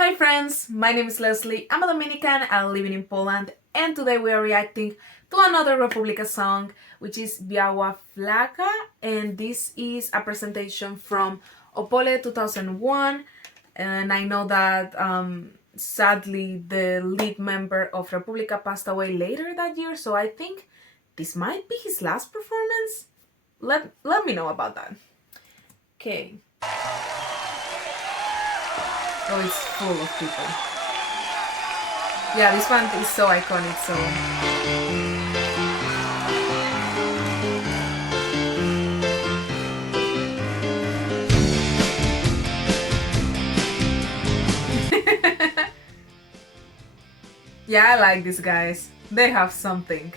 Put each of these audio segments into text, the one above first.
Hi friends, my name is Leslie, I'm a Dominican, I'm living in Poland, and today we are reacting to another Republika song, which is Biała Flaga, and this is a presentation from Opole 2001, and I know that sadly the lead member of Republika passed away later that year, so I think this might be his last performance. Let me know about that. Okay. Oh, it's full of people. Yeah, this one is so iconic, so... Yeah, I like these guys. They have something.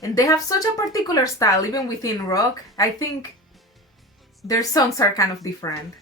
And they have such a particular style, even within rock. I think their songs are kind of different.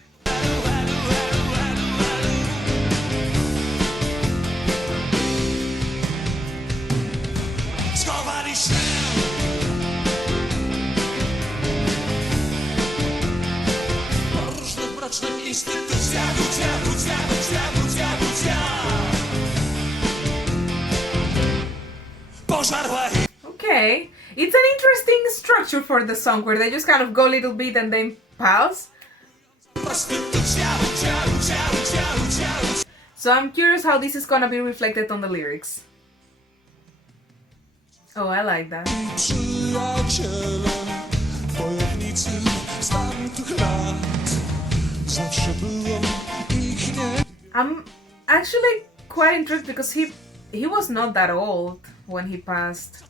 Okay, it's an interesting structure for the song where they just kind of go a little bit and then pause. So I'm curious how this is gonna be reflected on the lyrics. Oh, I like that. I'm actually quite intrigued because he was not that old when he passed.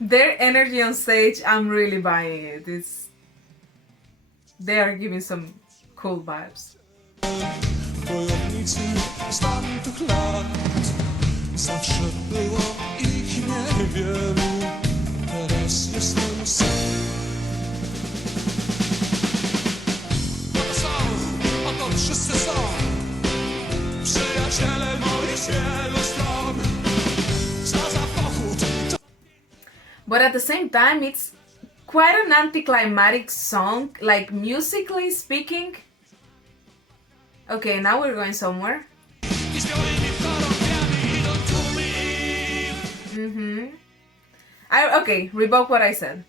Their energy on stage, I'm really buying it. They are giving some cool vibes. But at the same time, it's quite an anticlimactic song, like musically speaking. Okay, now we're going somewhere. Okay, revoke what I said.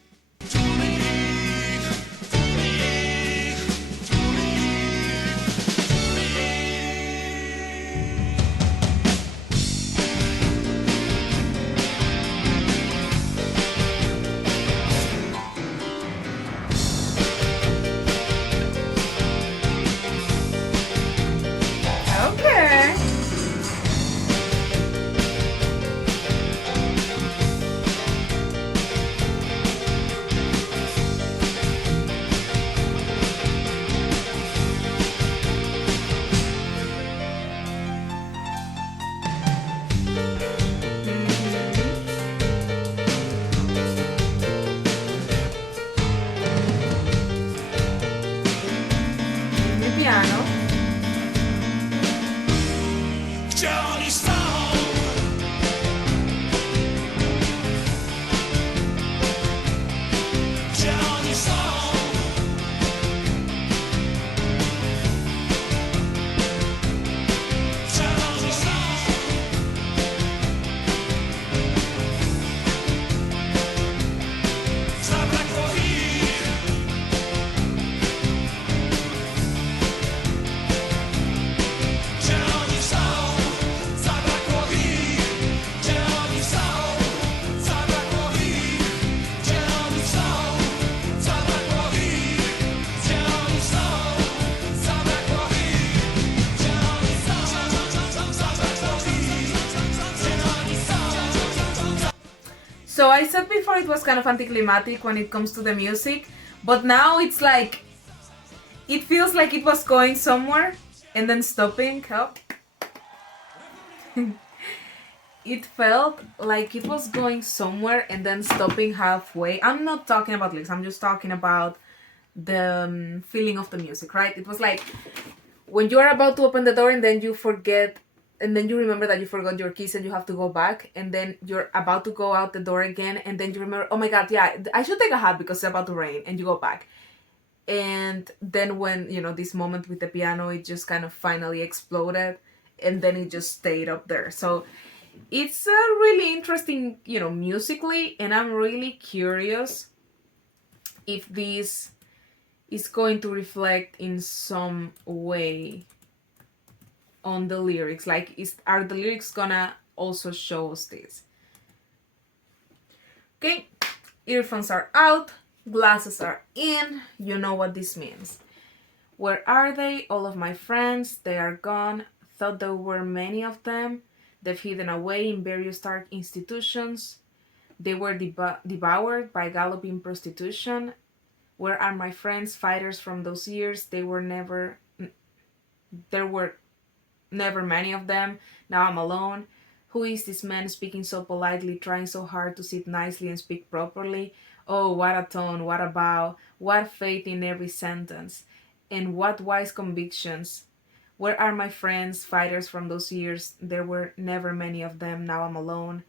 So I said before it was kind of anticlimactic when it comes to the music, but now it's like, it feels like it was going somewhere and then stopping. Oh. It felt like it was going somewhere and then stopping halfway. I'm not talking about lyrics, I'm just talking about the feeling of the music, right? It was like when you are about to open the door and then you forget, and then you remember that you forgot your keys and you have to go back, and then you're about to go out the door again, and then you remember, oh my god, yeah, I should take a hat because it's about to rain, and you go back. And then when, you know, this moment with the piano, it just kind of finally exploded, and then it just stayed up there. So it's really interesting, you know, musically, and I'm really curious if this is going to reflect in some way on the lyrics. Like, are the lyrics gonna also show us this? Okay, earphones are out, glasses are in. You know what this means. Where are they? All of my friends, they are gone. Thought there were many of them. They've hidden away in various dark institutions. They were devoured by galloping prostitution. Where are my friends, fighters from those years? There were never many of them. Now I'm alone. Who is this man speaking so politely, trying so hard to sit nicely and speak properly? Oh, what a tone, what a bow, what faith in every sentence, and what wise convictions. Where are my friends, fighters from those years? There were never many of them. Now I'm alone.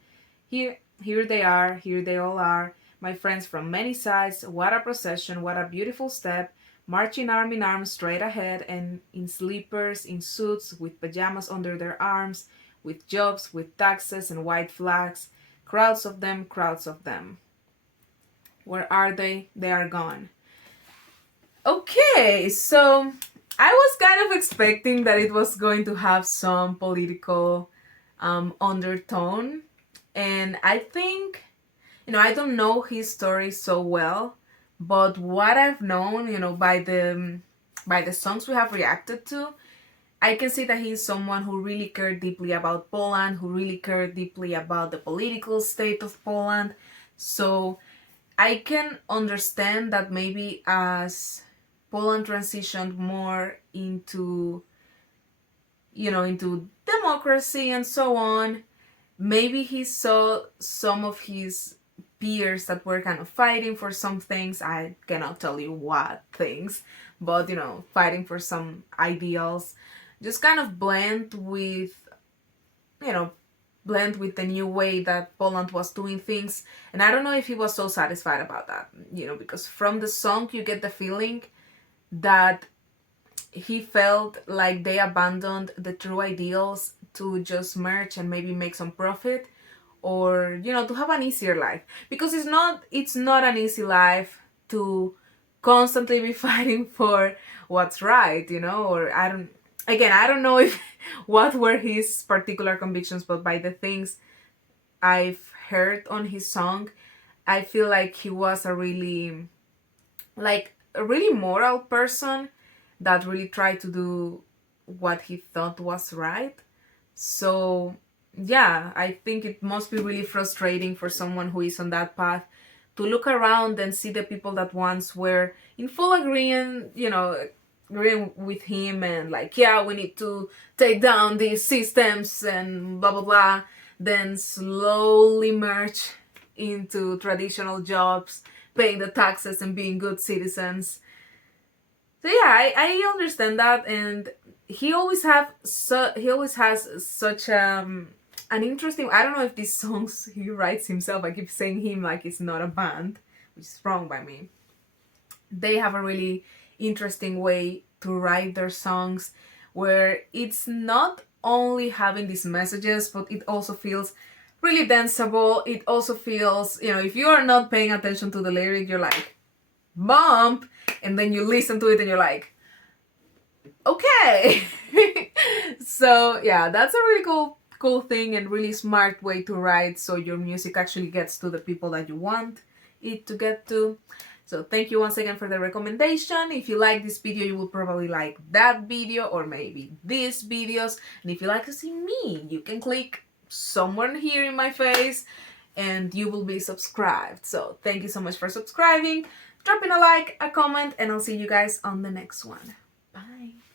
Here they are, here they all are, my friends from many sides. What a procession, what a beautiful step, marching arm in arm straight ahead, and in slippers, in suits, with pajamas under their arms, with jobs, with taxes and white flags. Crowds of them, crowds of them. Where are they? They are gone. Okay, so I was kind of expecting that it was going to have some political undertone. And I think, you know, I don't know his story so well, but what I've known, you know, by the songs we have reacted to, I can see that he's someone who really cared deeply about Poland, who really cared deeply about the political state of Poland. So I can understand that maybe as Poland transitioned more into, you know, into democracy and so on, maybe he saw some of his peers that were kind of fighting for some things. I cannot tell you what things, but, you know, fighting for some ideals, just kind of blend with the new way that Poland was doing things. And I don't know if he was so satisfied about that, you know, because from the song you get the feeling that he felt like they abandoned the true ideals to just merge and maybe make some profit, or, you know, to have an easier life. Because it's not an easy life to constantly be fighting for what's right, you know, or I don't know if what were his particular convictions, but by the things I've heard on his song, I feel like he was a really moral person that really tried to do what he thought was right. So yeah, I think it must be really frustrating for someone who is on that path to look around and see the people that once were in full agreement, you know, agreeing with him and like, yeah, we need to take down these systems and blah blah blah, then slowly merge into traditional jobs, paying the taxes and being good citizens. So yeah, I understand that, and he always has such an interesting. I don't know if these songs he writes himself. I keep saying him like it's not a band, which is wrong by me. They have a really interesting way to write their songs, where it's not only having these messages, but it also feels really danceable. It also feels, you know, if you are not paying attention to the lyric, you're like, bump, and then you listen to it and you're like, okay. So yeah, that's a really cool thing and really smart way to write, so your music actually gets to the people that you want it to get to. So thank you once again for the recommendation. If you like this video, you will probably like that video or maybe these videos. And if you like to see me, you can click somewhere here in my face and you will be subscribed. So thank you so much for subscribing, dropping a like, a comment, and I'll see you guys on the next one. Bye.